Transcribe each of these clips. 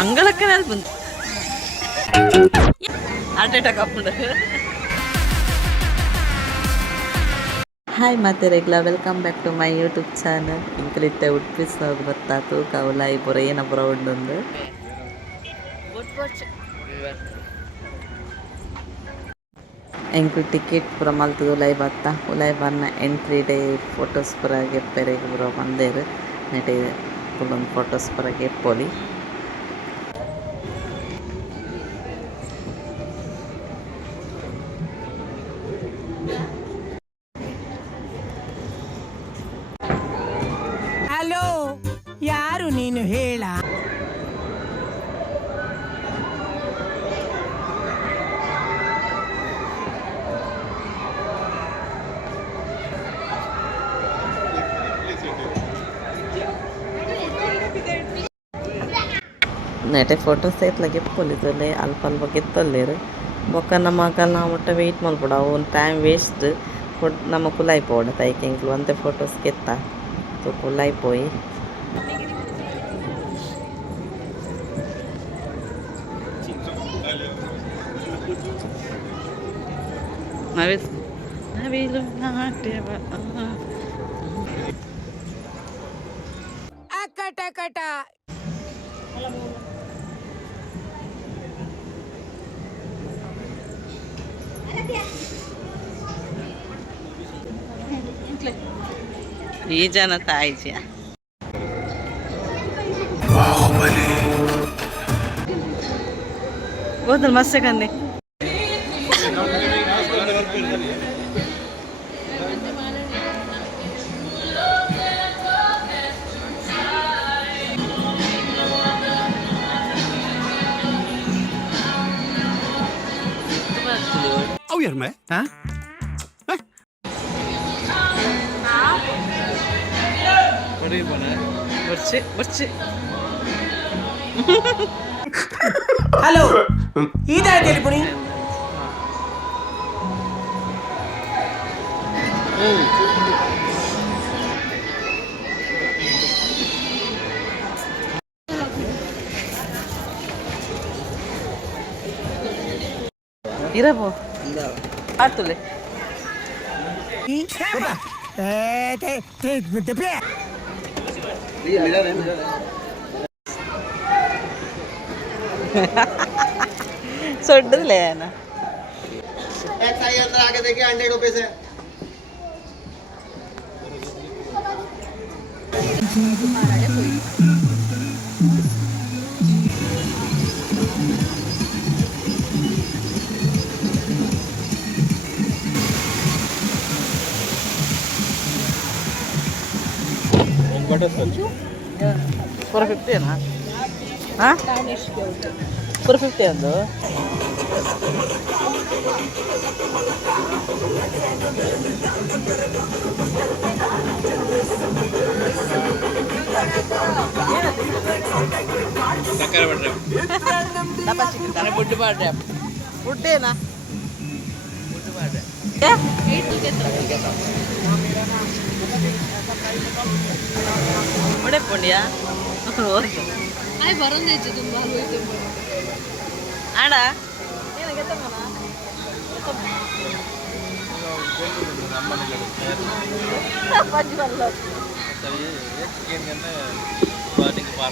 ಮಂಗಳಕ್ಕನೇ ಅದು ಬಂತು heart attack ಹಾಕ್ಕೊಂಡು. ಹಾಯ್ ಮತ್ತೆ ರೆಗ್ಲಾ welcome back to my YouTube channel. ಇಂಕಲಿತ್ತೆ ಉಡ್ಪಿಸೋದು ಗೊತ್ತಾತು ಕವಲಾಯಿ ಬುರ ಏನ ಬುರ ಉಂಡೊಂದು ಎಂಕು ಟಿಕೆಟ್ ಪುರ ಮಲ್ತದು ಉಲಾಯಿ ಬತ್ತ ಉಲಾಯಿ ಬರ್ನ ಎಂಟ್ರಿ ಡೇ ಫೋಟೋಸ್ ಪುರ ಗೆಪ್ಪೆರೆಗೆ ಪುರ ಬಂದೇರು ನೆಟೆ ಪುಲ್ಲೊಂದು ಫೋಟೋಸ್ ಪುರ ಗೆಪ್ಪೊಲಿ. ಹಲೋ, ಯಾರು ನೀನು ಹೇಳ? ನೆಟೆ ಫೋಟೋಸ್ ಎತ್ಲಾಗೆ ಪೊಲಿತಲೆ ಅಲ್ಪ ಅಲ್ಪ ಗೆತ್ತಲ್ಲೇರು ಬೊಕ್ಕ ನಮ್ಮ ಮಕ್ಕಳು ನಾವು ಮುಟ್ಟ ವೆಯ್ಟ್ ಮಾಡ್ಬಿಡ ಒಂದು ಟೈಮ್ ವೇಸ್ಟ್ ನಮ್ಮ ಕುಲಾಯಿ ಪೋಡ ತೈಕೆಂಕ್ಲು ಅಂತೆ ಫೋಟೋಸ್ ಗೆತ್ತ ತು ಕುಲಾಯಿ ಪೋಯಿ ನವಿಲು ನಾಟ್ಯವ ಅಕ್ಕಟ ಈ ಜನ ತಾಯಿಜಿಯ ಹೋದಲ್ ಮಸ್ತ್ ಕಂದೆ Oiarme, hein? ಹಲೋ, ಇದಾಯ್ತು ಎಲ್ಲಿ ಇರಬೋ ಆತುಲೆ सोडले है ना एक साइज अंदर आके देखिए 100 रुपए से पूरा 50 है ना हाँ पूरा 50 अंदो टक्कर बढ़ रहा दापा चिकन ताने बुड्ढी बाड़ रहा बुड्ढे ना बुड्ढी बाड़ रहा क्या 8 के तरह बड़े पुण्या आई बरोंदे ತುಂಬಾ ಹೋಯ್ತು ಆಡ ಏನು ಗೆತ್ತಂಗನ ಪಜ್ವಲ್ಲ सही ये चिकन करने बॉडी के पार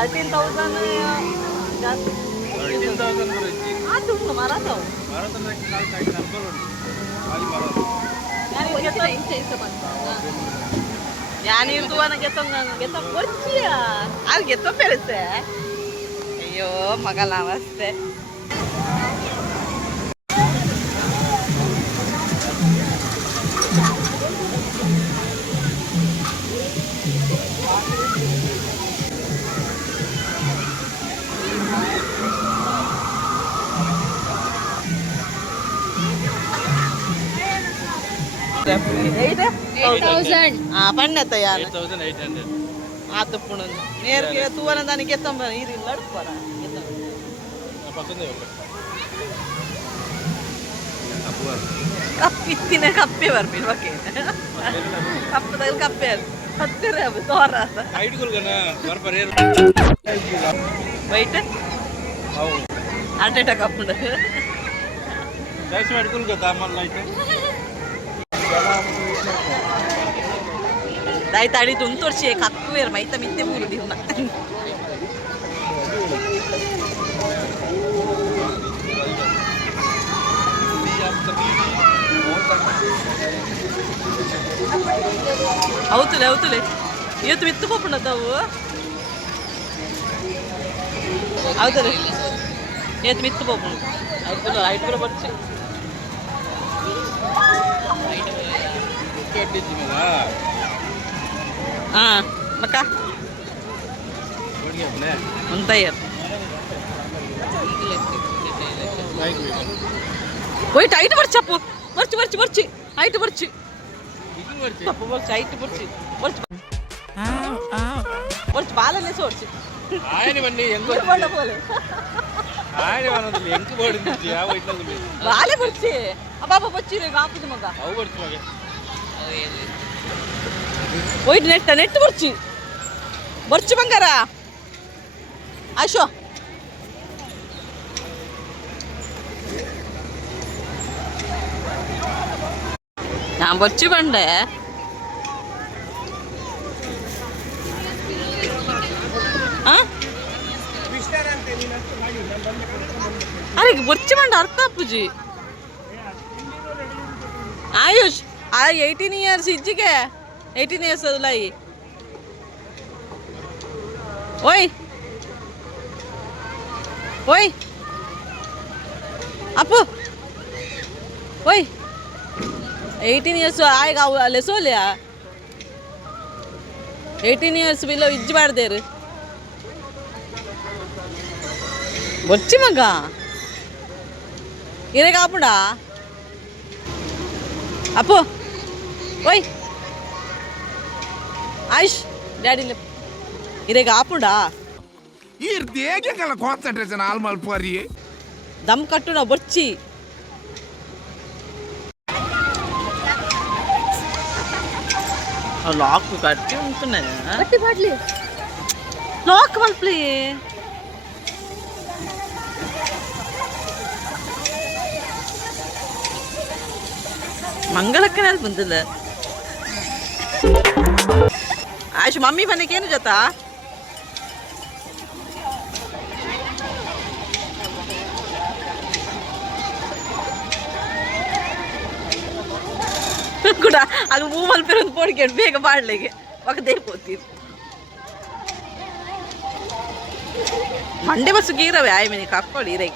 13000 ಜಾಸ್ತಿ 13000 गुरुजी ಆ ತುಮ್ನ ಮಾರಾತವ ಮಾರಾತ ಅಂದ್ರೆ ಕಾಲ್ ಸೈಡ್ ನಂಬರ್ ಉಂಟು ಅಲ್ಲಿ ಮಾರಾತ ಯಾರು ಗೆತ್ತ ಇಂಚೆ ಬಂತ ಯಾನಿ ತುವನ ಗೆತ್ತ ಬರ್ಚಿಯ ಅಲ್ಲಿ ಗೆತ್ತ ಪೆರಸೆ ಅಯ್ಯೋ ಮಗಲ ಅವಸ್ಥೆ ಪಣ್ಣೆತ್ತ ಯಾನ 8800 ಆತು ಪುಣ ನೇರ್ಗೆ ತೂವನ ದಾನಿ ಗೆತ್ತಂಬ ಇರಿ ಲಡ್ಪರ ಪಕ್ಕನೆ ಕಪ್ಪಿತ್ತಿನ ಕಪ್ಪೆ ಬರ್ಬಿಲ್ ಓಕೆ ಕಪ್ಪದಲ್ಲಿ ಕಪ್ಪೆ ಅದು ಹತ್ತಿರ ತೋರ ಹೈಟ್ ಗುಲ್ಗನ ಬರ್ಬರ್ ವೈಟ್ ಅವು ಹಾರ್ಟ್ ಅಟ್ಯಾಕ್ ಹಾಕೊಂಡು ಜಾಸ್ತಿ ಮಾಡಿ ಗುಲ್ಗ ತಾಮಲ್ ಲೈಟ್ ಆಯ್ತು ಅಡಿದು ಒಂದು ತೋರಿಸಿ ಕಕ್ಕುವೇರು ಮೈತ ಮಿತ್ತೆ ಮೂರು ದಿನ అవుతులే అవుతులే ఈత మిత్తుకోకుండా అవుతులే ఈత మిత్తుకోకుండా అవుతులే హైట్ కూడా పడిచి ಮಕ್ಕ ఉంటాయి పోయి హైట్ పడిచి చెప్పు పడిచి పడిచి పడిచి హైట్ పడిచి ತಪ್ಪು ಬರ್ಚಿ ಹೈಟ್ ಬರ್ಚಿ ಬರ್ಚಿ ಬರ್ಚಿ ಬಾಲನ್ನೇ ಸೋರ್ಚಿ ఆయన వన్ని ఎంగో బండ పోలే ఆయన వన్నది ఎంకు బోడింది ఆ వైట్ల గులి ಬಾಲೆ ಬರ್ಚಿ ಅಬ್ಬಾಬ ಬಚ್ಚಿ ರೆ ಗಾಪುದು ಮಗ ಅವು ಬರ್ಚಿ ಮಗ ವೈಟ್ ನೆಟ್ ಬರ್ಚಿ ಬರ್ಚಿ ಬಂಗಾರ ಆಶೋ ഞാൻ പൊച്ചു പണ്ടേ ಅರೆ ಬೊಚ್ಚಿ ಮಂಡ ಅರ್ಥ ಅಪ್ಪುಜಿ ಆಯುಷ್ 18 ಇಯರ್ಸ್ ಇಜ್ಜಿಗೆ 18 ಇಯರ್ಸ್ ಲೈ ಓಯ್ ಓಯ್ ಅಪ್ಪು ಓಯ್ 18 years ಆಯ್ಗ ಲೆಸೋಲ್ಯ 18 years ಬಿಲೋ ಇಜ್ಜಿ ಬಾರ್ದೇರು ಬೊಚ್ಚಿ ಮಗ ಇರೆಗ ಆಪುಂಡ ಅಪ್ಪು ಓಯ್ ಆಯುಷ್ ಡ್ಯಾಡಿ ಇರೆಗ ಆಪುಂಡ ಕಾನ್ಸಂಟ್ರೇಷನ್ ಆಲ್ ಮಲ್ಪರಿ ದಮ್ ಕಟ್ಟು ನಾವು ಬೊಚ್ಚಿ ಲಾಕ್ ಕಟ್ಟಿ ಉಂಟುನೆ ಕಟ್ಟಿ ಮಾಡ್ಲಿ ಲಾಕ್ ಮಲ್ಪ್ಲಿ ಮಂಗಳಕ್ಕನೇ ಅಲ್ಲಿ ಬಂದಿಲ್ಲ ಆಶು ಮಮ್ಮಿ ಬನ್ನಕ್ಕೇನು ಜೊತಾ ಕೂಡ ಅದು ಮೂವಲ್ ಪೇರ್ ಒಂದು ಪೋಡಿಕೊಂಡು ಬೇಗ ಬಾಡ್ಲಿಗೆ ಒಗದೇ ಹೋಗ್ತೀರಿ ಮಂಡೆ ಬಸ್ಸು ಗೀರವೆ ಆಯ್ಮೇನೆ ಕಕ್ಕೊಳ್ಳಿ ಇರೈ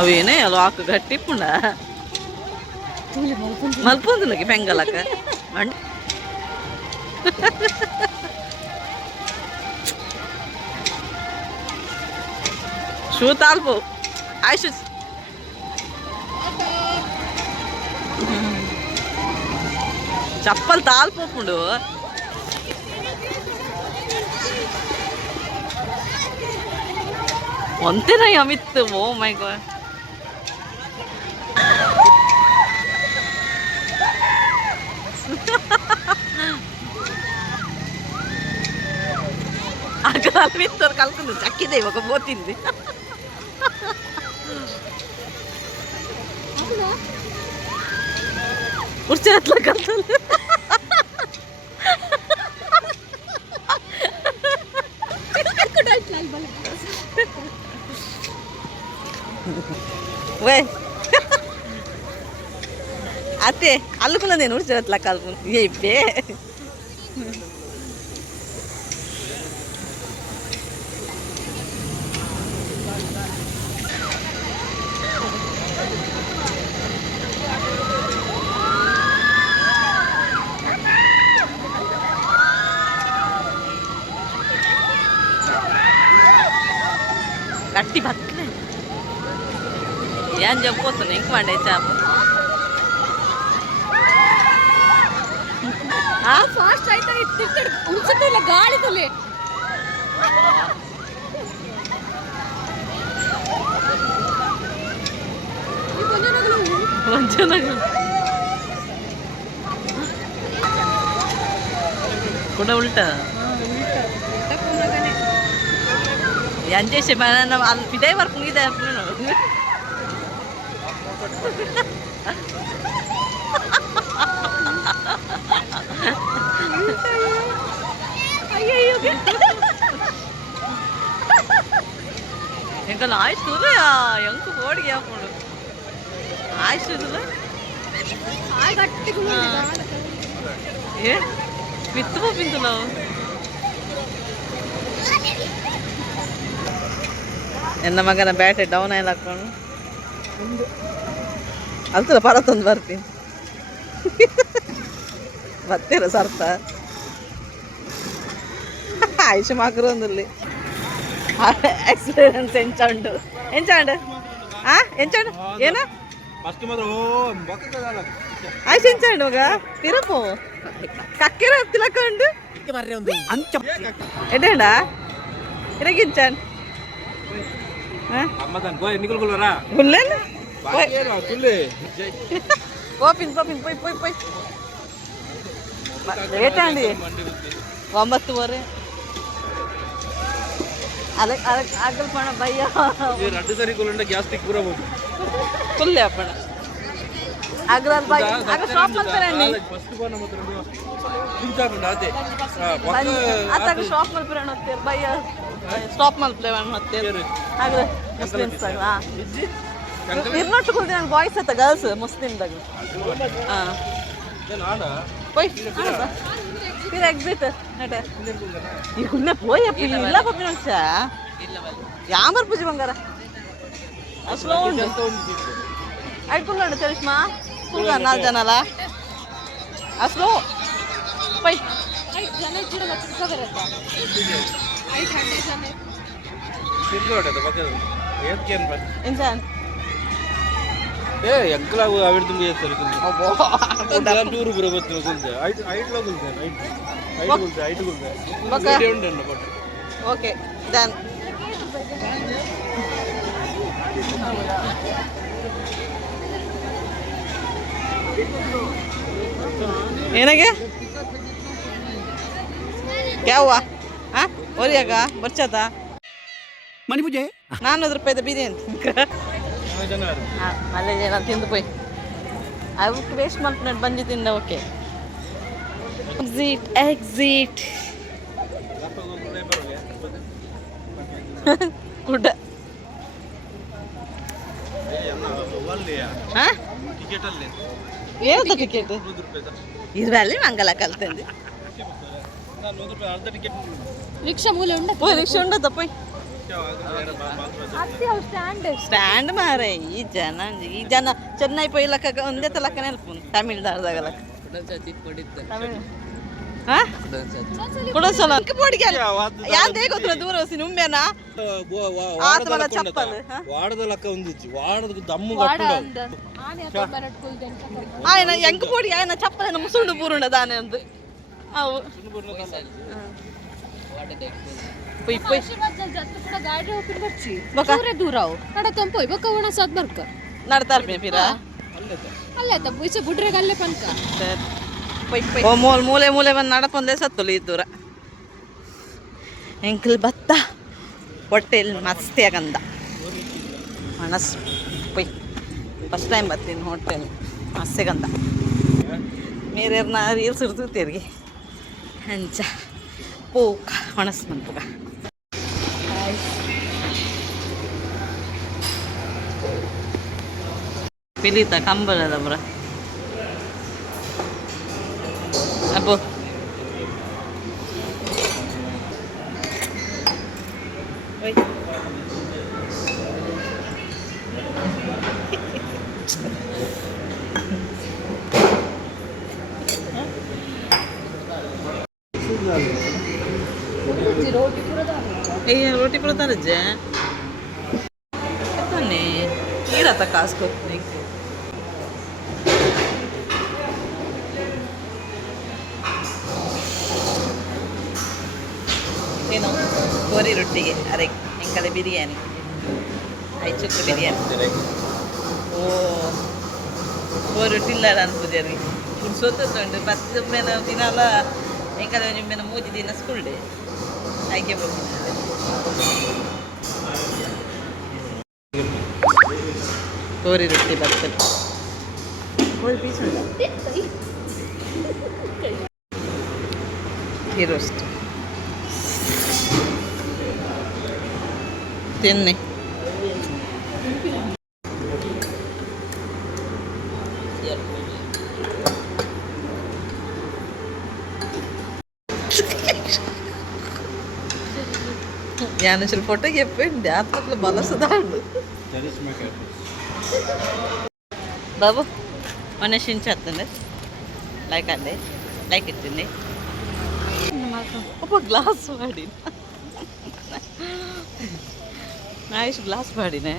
ಅವೇನೇ ಲಾಕ್ ಗಟ್ಟಿ ಪುಂಡ ಮಲ್ಪೊಂದುಲಗೆ ಪೆಂಗಲಕ್ಕ ಮಂಡೆ ಶೂ ತಾಲ್ಪು ಆಯ್ಸು ಚಪ್ಪಲ್ ತಾಲ್ಪೋಪುಂಡು ಒಂತೇನ ಅಮಿತ್ ಓ ಮೈ ಗಾಡ್ అక్కడ అమిత్ కలుకుంది చక్కిదే ఒక పోతుంది ఉర్చేట్లా కలుతుంది వే అతే అల్లుకున్నా నేను ఉర్చేట్లా కలుపు ఏ గట్టి బతుకులే ఏం చెప్పొస్తుంది ఇంక వండే చేప ಫಾಸ್ಟ್ ಆಯ್ತಾ ಇತ್ತಿರ್ತಾడు ಉಳಿಸುತ್ತಿಲ್ಲ ಗಾಳಿದಲ್ಲಿ ವಂಚನಗಳು ಕೂಡ ಉಲ್ಟಾ yang చేసే మన వాళ్ళు పిదే వరకు ఇదే అయ్యో ఇంకా ఆయిస్తుంది ఎంకు ఓడికి అప్పుడు ఆయిస్తుంది ఏ పిత్తు పిందులో ಎನ್ನ ಮಗನ ಬ್ಯಾಟೆ ಡೌನ್ ಆಯ್ತು ಹಾಕೊಂಡು ಅಲ್ತಲ್ಲ ಪರತ್ತೊಂದು ಬರ್ತೀನಿ ಬರ್ತೀರ ಸರ್ತ ಆಯುಷ್ ಮಗರು ಒಂದಲ್ಲಿ ಎಕ್ಸ್ಪೀರಿಯನ್ಸ್ ಎಂಚಾಂಡು ಎಂಚಾಂಡು ಏನು ಆಯುಷ್ ಎಂಚಾಂಡು ಮಗ ತಿರಪು ಕಕ್ಕಿರ ತಿಲಕೊಂಡು ಎಡೇಡ ಇರಗಿಂಚಾಂಡು ಲೇಟ್ ಅಂడి 9:30 ಆಗಲ್ ಪಣ ಭಯ್ಯ ಫುಲ್ ಅಪ್ಪಣ ಅಗ್ರಲ್ ಬಾಯ್ ಆಗ ಸ್ಟಾಪ್ ಮಾಡ್ತಾರಂడి ಆತಾಗ ಸ್ಟಾಪ್ ಮಾಡ್ತಾರಣ್ಣ ಹೋಗ್ತೀರ ಭಯ್ಯ ಸ್ಟಾಪ್ ಮಾಡ್ಲೇವಣ್ಣ ಹೋಗ್ತೀರ ಆಗ ಮುಸ್ಲಿಮ್ಸ್ ಇರ್ನೊಟ್ಟು ಕೂಲ್ದಿ ನಂಗೆ ಬಾಯ್ಸ್ ಆತ ಗರ್ಲ್ಸ್ ಮುಸ್ಲಿಮ್ದಾಗ ಹಾಂ போய் फिर एग्जिट नटे इकुन्ने పోయి ಇಲ್ಲ ಪಪ್ಪಿ ನೋಡ್ಸಾ ಯಾಮರ್ ಪೂಜೆ ಬಂಗಾರ ಅಸ್ಲೋ ಉಂಟು ಆಯ್ಕೊಳ್ಳೋಣ ಚರಿಷ್ಮಾ ಕೂಗ 4 ಜನ ಅಲ್ಲ ಅಸ್ಲೋ పోయి 5 ಜನ ಇದ್ರೆ ಮತ್ತೆ ಬರುತ್ತೆ 5 ಗಂಟೆ ಜನ ತಿರ್ಗೋಡದ ಬಗ್ಗೆ ಏತ್ಕೇನ್ ಬಸ್ ಇನ್ಸಾನ್ ಏ ಎಂಕಲಾಗ ಅವಿಡ್ದು ಮುಗಿಯತ್ತೆ ಅಬ್ಬೋ ನಾನು ಟೂರ್ ಬರಬಹುದು ಗುಲ್ದೆ ಹೈಟ್ ಗುಲ್ದೆ ಹೈಟ್ ಗುಲ್ದೆ ವಿಡಿಯೋ ಉಂಟು ಕೊಟ್ಟು ಓಕೆ ಡನ್ ಏನಾಗೆ क्या हुआ हाँ ಓರಿಯಾಗ ಬರ್ಚದ ಮನಿ ಪೂಜೆ 400 ರೂಪಾಯಿದ ಬಿರಿಯಾನಿ ಮಳೆ ಜನ ತಿಂದು ಪೋಯ್ ಅವಕ್ಕೆ ವೇಸ್ಟ್ ಮಾಡ್ಕೊಂಡು ಬಂದು ತಿಂದ ಓಕೆ ಎಕ್ಸಿಟ್ ಗುಡ್ ಏನದ ಟಿಕೆಟ್ ಇದ್ರಲ್ಲಿ ಮಂಗಲ ಕಲ್ತಂದು ರಿಕ್ಷಾ ಮೂಲೆ ಉಂಡ ಪೋಯ್ ರಿಕ್ಷಾ ಉಂಡದ ಪೋಯ್ ಸ್ಟ್ಯಾಂಡ್ ಮಾರೆ ಈ ಜನ ಚೆನ್ನೈ ಪೋಯಿ ಲಕ್ಕ ಒಂದೇ ತಲಕ್ಕ ನೆನಪು ತಮಿಳ್ನಾಡ್ದಾಗ ಲಕ್ಕ ಕೊಡಸಲ ಪೋಡಿಗೆ ಯಾವ್ದೇ ಗೊತ್ತಿಲ್ಲ ದೂರ ವಸಿ ನುಂಬೆನಾ ಆತ್ಮಲ ಚಪ್ಪಲ್ ವಾಡದ ಲಕ್ಕ ಒಂದಿಚ್ಚಿ ವಾಡದ ದಮ್ಮು ಗಟ್ಟು ಆಯ್ನ ಎಂಕ ಪೋಡಿ ಆಯ್ನ ಚಪ್ಪಲ ಮುಸುಂಡು ಪೂರುಂಡ ದಾನೆ ಅಂದು ಅವು पोई पोई जाते पुढे गाडी ओपन करची बघा दूर आहो नडतों पोई बघा वणा सात बरक नडतार पे फिरा अल्ले त इसे बुड्रे गल्ले पण का पोई पोई ओ ಮೂಲೆ ಮೂಲೆ ಬಂದು ನಡಪೊಂದೆ ಸತ್ತುಲಿ ಇದ್ದೂರ ಎಂಕಲ್ ಬತ್ತ ಹೋಟೆಲ್ ಮಸ್ತ್ ಆಗಂದ ಮನಸ್ पोई ಫಸ್ಟ್ ಟೈಮ್ ಬರ್ತೀನಿ ಹೋಟೆಲ್ ಮಸ್ತ್ ಆಗಂದ ಮೇರೆರ್ನ ರೀಲ್ಸ್ ಇರ್ತೀರ್ಗಿ ಹಂಚ ಪೋಕ ಮನಸ್ ಬಂತುಗ පිළිත කම්බලද බර අපෝ ඔයි रोटी पूरा तार जे पता नहीं ये रहता कास को नहीं ಏನು ಕೋರಿ ರೊಟ್ಟಿಗೆ ಅರೆ ಎಂಕಲೆ ಬಿರಿಯಾನಿ ಐಚುಕ್ಕು ಬಿರಿಯಾನಿ ಓ ಕೋರಿ ರೊಟ್ಟಿ ಇಲ್ಲ ಅನ್ಪುಜರಿ ಫುಡ್ ಸೋತುಂಡು 10 ಮೇಲೆ ದಿನಾಲ ಎಂಕದ ನಿಮ್ಮೆನ ಮೂಜಿ ದಿನ ಸ್ಕೂಲ್ ಡೇ ಆಯ್ಕೆ ಬರ್ತೀನಿ ಕೋರಿ ರೊಟ್ಟಿ ಬರ್ತದೆ ಕೋಳಿ ಪೀಸ್ ಉಂಟು ಈ ರೋಸ್ಟ್ ತಿನ್ನಿ ഞാൻ ചില ഫോട്ടോ എപ്പോഴുണ്ട് ആത്മത്തിൽ ബലസതാണ് బాబు మనషించేస్తుంది లైక్ అండి లైక్ ఇచ్చింది ఒక గ్లాస్ వాడిన నాయిష్ గ్లాస్ వాడినే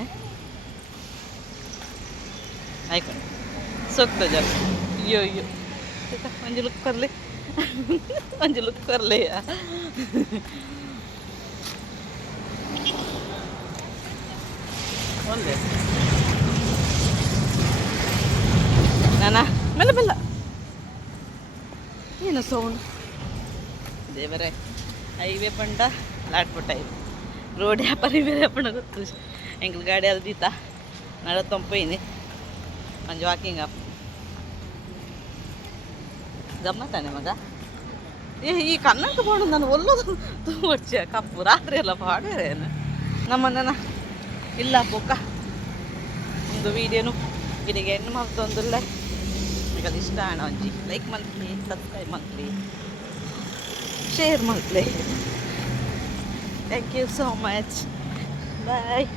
అయిపోయింది సొక్త జర అయ్యో అయ్యో మంచి లుక్ కర్లే మంచి లుక్ కర్లే ಒಂದೇ ನಾನಾ ಮೆಲ್ಲ ಮೆಲ್ಲ ಏನು ಸೌಂಡ್ ದೇವರೇ ಹೈವೇ ಪಂಡ ಲಾಟ್ಪುಟ್ಟ ಇದು ರೋಡ್ ವ್ಯಾಪಾರಿ ಬೇರೆ ಪಂಡ ಗೊತ್ತು ಎಂಕಲ್ ಗಾಡಿ ಅದು ದೀತ ನಡತೊಂಪೈನಿ ಮಂಜು ವಾಕಿಂಗ್ ಅಪ್ ಗಮ್ಮತ್ತಾನೆ ಮಗ ಈ ಕನ್ನಡಕ್ಕೆ ಪಾಡು ನಾನು ಒಲ್ಲೋದು ತುಂಬ ಕಪ್ಪು ರಾತ್ರಿ ಎಲ್ಲ ಪಾಡೇನು ನಮ್ಮನ್ನ ಇಲ್ಲ ಪೊಕ್ಕ ಒಂದು ವೀಡಿಯೋನು ಇದಕ್ಕೆ ಹೆಣ್ಣು ಮಾಡ್ತೊಂದಿಲ್ಲ ಈಗ ಅದು ಇಷ್ಟ ಹಣ ಒಂಜಿ ಲೈಕ್ ಮಲ್ತ್ಲಿ ಸಬ್ಸ್ಕ್ರೈಬ್ ಮಲ್ತ್ಲಿ ಶೇರ್ ಮಲ್ತ್ಲಿ thank you so much bye